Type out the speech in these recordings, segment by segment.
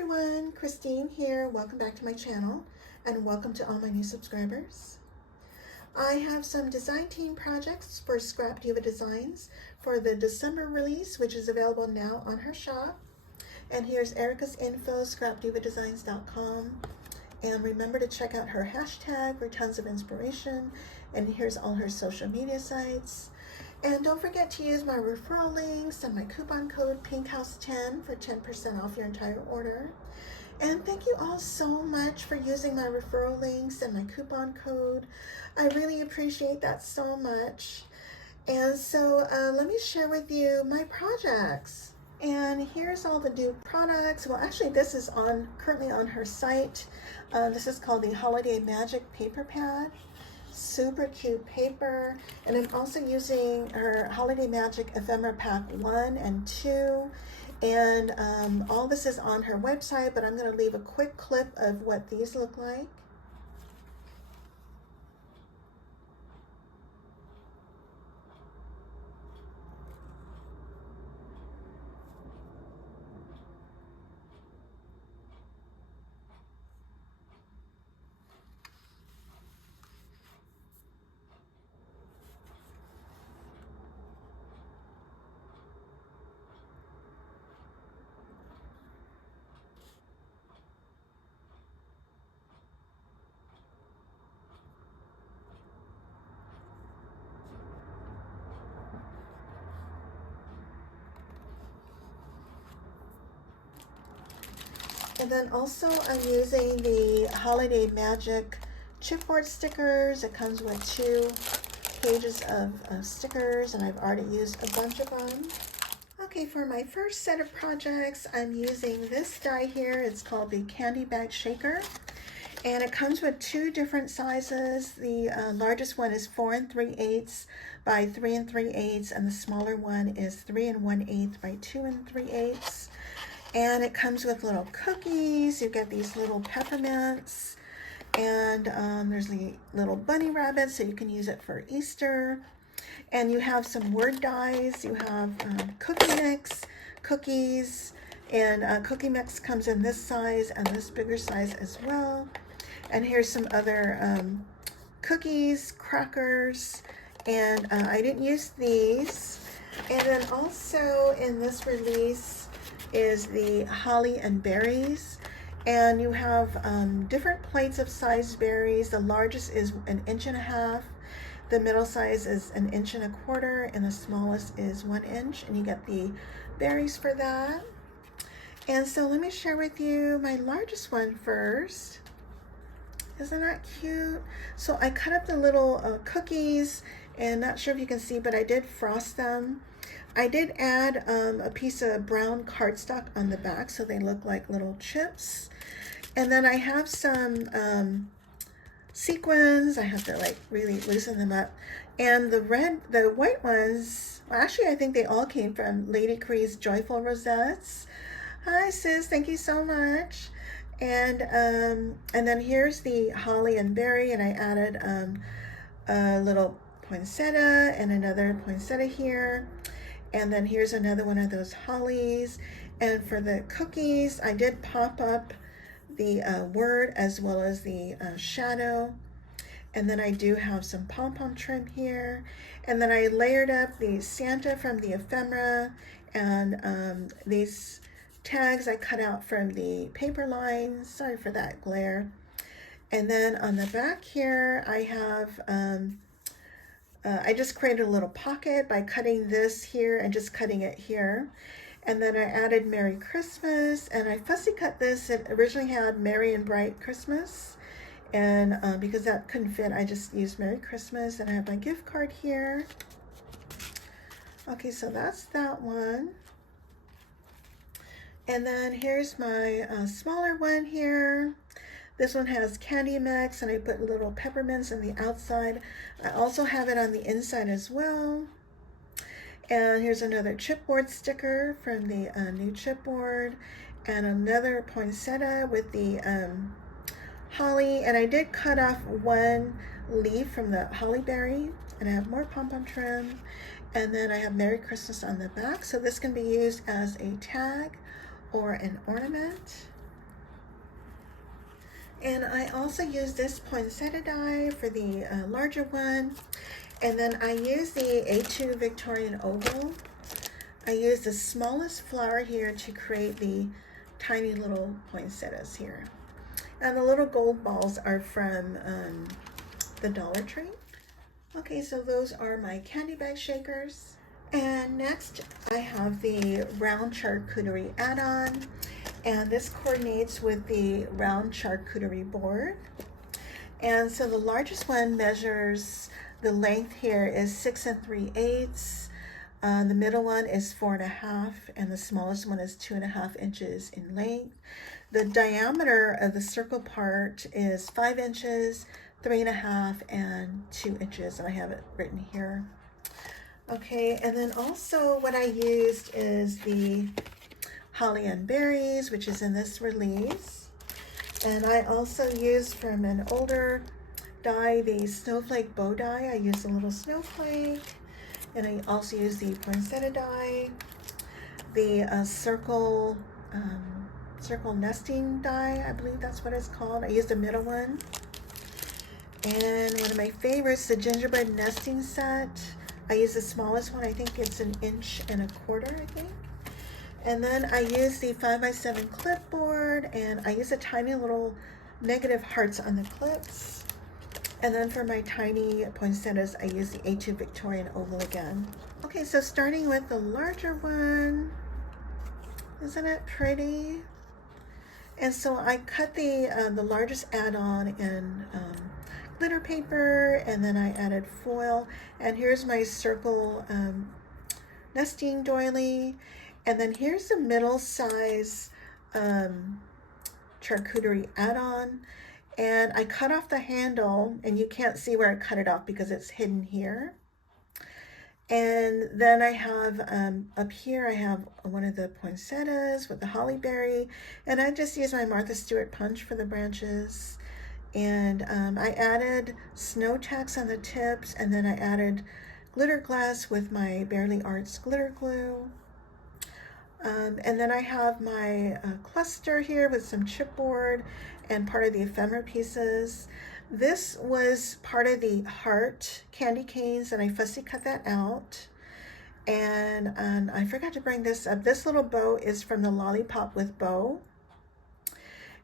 everyone, Christine here. Welcome back to my channel and welcome to all my new subscribers. I have some design team projects for Scrap Diva Designs for the December release, which is available now on her shop. And here's Erica's info, scrapdivadesigns.com. And remember to check out her hashtag for tons of inspiration. And here's all her social media sites. And don't forget to use my referral links and my coupon code PINKHOUSE10 for 10% off your entire order. And thank you all so much for using my referral links and my coupon code. I really appreciate that so much. And so let me share with you my projects. And here's all the new products. Well, actually, this is currently on her site. This is called the Holiday Magic Paper Pad. Super cute paper. And I'm also using her Holiday Magic Ephemera Pack 1 and 2. And all this is on her website, but I'm going to leave a quick clip of what these look like. And then also I'm using the Holiday Magic Chipboard stickers. It comes with 2 pages of stickers, and I've already used a bunch of them. Okay, for my first set of projects, I'm using this die here. It's called the Candy Bag Shaker. And it comes with 2 different sizes. The largest one is 4 3/8 by 3 3/8, and the smaller one is 3 1/8 by 2 3/8. And it comes with little cookies. You get these little peppermints, and there's the little bunny rabbits, so you can use it for Easter. And you have some word dies. You have cookie mix, cookies, and cookie mix comes in this size and this bigger size as well. And here's some other cookies, crackers, and I didn't use these. And then also in this release is the holly and berries, and you have different plates of sized berries. The largest is 1.5 inches, the middle size is 1.25 inches, and the smallest is 1 inch, and you get the berries for that. And so let me share with you my largest one first. Isn't that cute? So I cut up the little cookies, and not sure if you can see, but I did frost them. I did add a piece of brown cardstock on the back so they look like little chips. And then I have some sequins. I have to like really loosen them up. And the white ones, well, actually I think they all came from Lady Cree's Joyful Rosettes. Hi sis, thank you so much. And then here's the holly and berry, and I added a little poinsettia and another poinsettia here. And then here's another one of those hollies. And for the cookies, I did pop up the word as well as the shadow. And then I do have some pom-pom trim here. And then I layered up the Santa from the Ephemera, and these tags I cut out from the paper lines. Sorry for that glare. And then on the back here, I have I just created a little pocket by cutting this here and just cutting it here. And then I added Merry Christmas, and I fussy cut this. It originally had Merry and Bright Christmas, and because that couldn't fit, I just used Merry Christmas. And I have my gift card here. Okay, so that's that one. And then here's my smaller one here. This one has candy mix, and I put little peppermints on the outside. I also have it on the inside as well. And here's another chipboard sticker from the new chipboard, and another poinsettia with the holly. And I did cut off one leaf from the holly berry, and I have more pom-pom trim. And then I have Merry Christmas on the back. So this can be used as a tag or an ornament. And I also use this poinsettia die for the larger one. And then I use the A2 Victorian Oval. I use the smallest flower here to create the tiny little poinsettias here. And the little gold balls are from the Dollar Tree. Okay, so those are my candy bag shakers. And next I have the round charcuterie add-on. And this coordinates with the round charcuterie board. And so the largest one measures, the length here is 6 3/8. The middle one is 4.5, and the smallest one is 2.5 inches in length. The diameter of the circle part is 5 inches, 3.5, and 2 inches, and I have it written here. Okay, and then also what I used is the Holly and Berries, which is in this release. And I also used from an older die the snowflake bow die. I used a little snowflake. And I also use the poinsettia die, the circle nesting die, I believe that's what it's called. I used the middle one. And one of my favorites, the Gingerbread Nesting Set. I use the smallest one. I think it's 1.25 inches, I think. And then I use the 5x7 clipboard, and I use a tiny little negative hearts on the clips. And then for my tiny poinsettias, I use the A2 Victorian Oval again. Okay, so starting with the larger one, isn't it pretty? And so I cut the largest add-on in glitter paper, and then I added foil. And here's my circle nesting doily. And then here's the middle size charcuterie add-on. And I cut off the handle, and you can't see where I cut it off because it's hidden here. And then I have up here, I have one of the poinsettias with the holly berry, and I just use my Martha Stewart punch for the branches. And I added snow tacks on the tips, and then I added glitter glass with my Bearly Arts glitter glue. And then I have my cluster here with some chipboard and part of the ephemera pieces. This was part of the heart candy canes, and I fussy cut that out. And I forgot to bring this up. This little bow is from the Lollipop with Bow.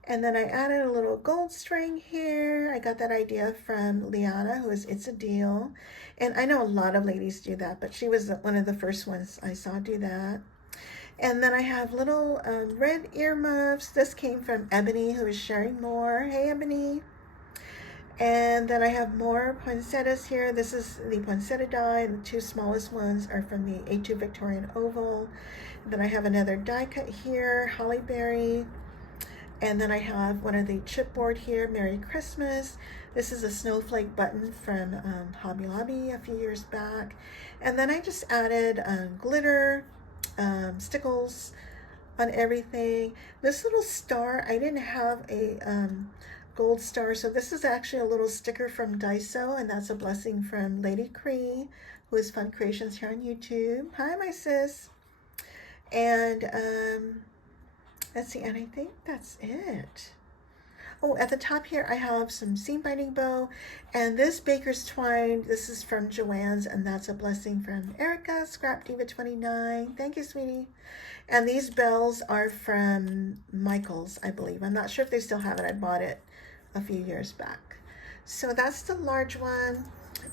And then I added a little gold string here. I got that idea from Liana, who is It's a Deal. And I know a lot of ladies do that, but she was one of the first ones I saw do that. And then I have little red earmuffs. This came from Eboney, who is sharing more. Hey, Eboney. And then I have more poinsettias here. This is the poinsettia die. The two smallest ones are from the A2 Victorian Oval. And then I have another die cut here, holly berry. And then I have one of the chipboard here, Merry Christmas. This is a snowflake button from Hobby Lobby a few years back. And then I just added glitter, stickles on everything. This little star, I didn't have a gold star, so this is actually a little sticker from Daiso, and that's a blessing from Lady Cree, who is Fun Creations here on YouTube. Hi, my sis. And let's see, and I think that's it. Oh, at the top here, I have some seam binding bow, and this baker's twine, this is from Joann's, and that's a blessing from Erica, Scrap Diva 29. Thank you, sweetie. And these bells are from Michael's, I believe. I'm not sure if they still have it. I bought it a few years back. So that's the large one.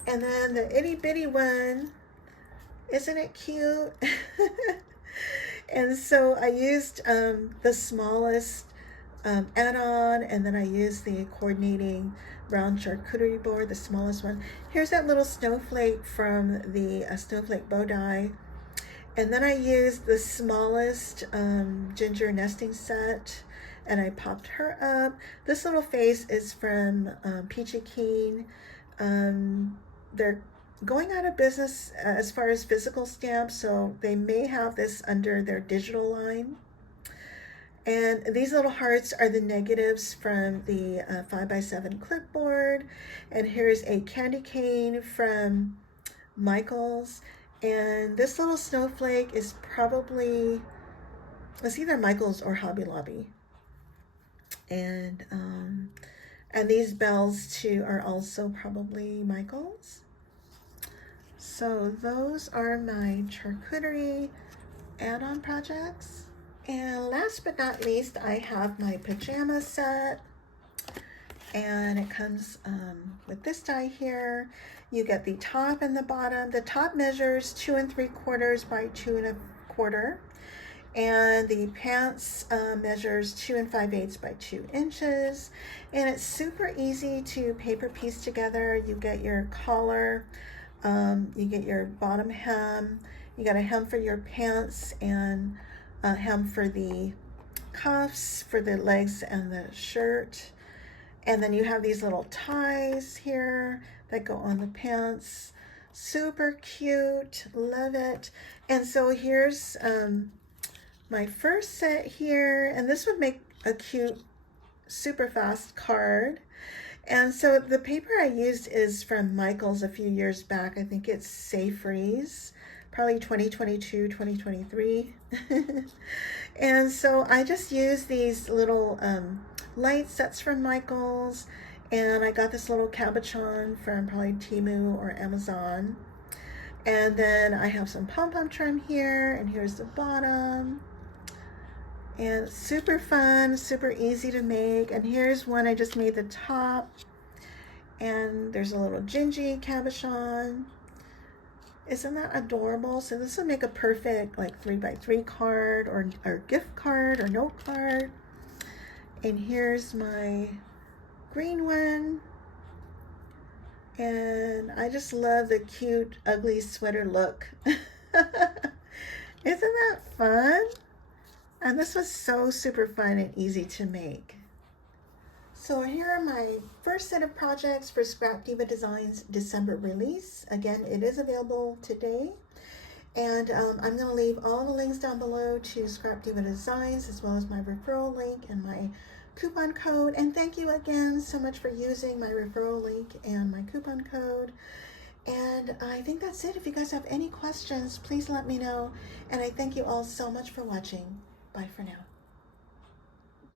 And then the itty bitty one, isn't it cute? And so I used the smallest add-on, and then I used the coordinating round charcuterie board, the smallest one. Here's that little snowflake from the snowflake bow die. And then I used the smallest ginger nesting set, and I popped her up. This little face is from Peachy Keen. They're going out of business as far as physical stamps, so they may have this under their digital line. And these little hearts are the negatives from the 5x7 clipboard. And here's a candy cane from Michael's. And this little snowflake is probably, it's either Michael's or Hobby Lobby. And these bells too are also probably Michael's. So those are my charcuterie add-on projects. And last but not least, I have my pajama set. And it comes with this die here. You get the top and the bottom. The top measures 2 3/4 by 2 1/4. And the pants measures 2 5/8 by 2 inches. And it's super easy to paper piece together. You get your collar, you get your bottom hem, you got a hem for your pants and a hem for the cuffs, for the legs and the shirt. And then you have these little ties here that go on the pants. Super cute, love it. And so here's my first set here, and this would make a cute, super fast card. And so the paper I used is from Michael's a few years back. I think it's Safe Freeze, probably 2022, 2023. And so I just used these little light sets from Michael's, and I got this little cabochon from probably Temu or Amazon. And then I have some pom-pom trim here, and here's the bottom. And super fun, super easy to make. And here's one I just made the top, and there's a little gingy cabochon. Isn't that adorable? So this would make a perfect like 3x3 card or gift card or note card. And here's my green one. And I just love the cute, ugly sweater look. Isn't that fun? And this was so super fun and easy to make. So here are my first set of projects for Scrap Diva Designs December release. Again, it is available today. And I'm going to leave all the links down below to Scrap Diva Designs, as well as my referral link and my coupon code. And thank you again so much for using my referral link and my coupon code. And I think that's it. If you guys have any questions, please let me know. And I thank you all so much for watching. Bye for now.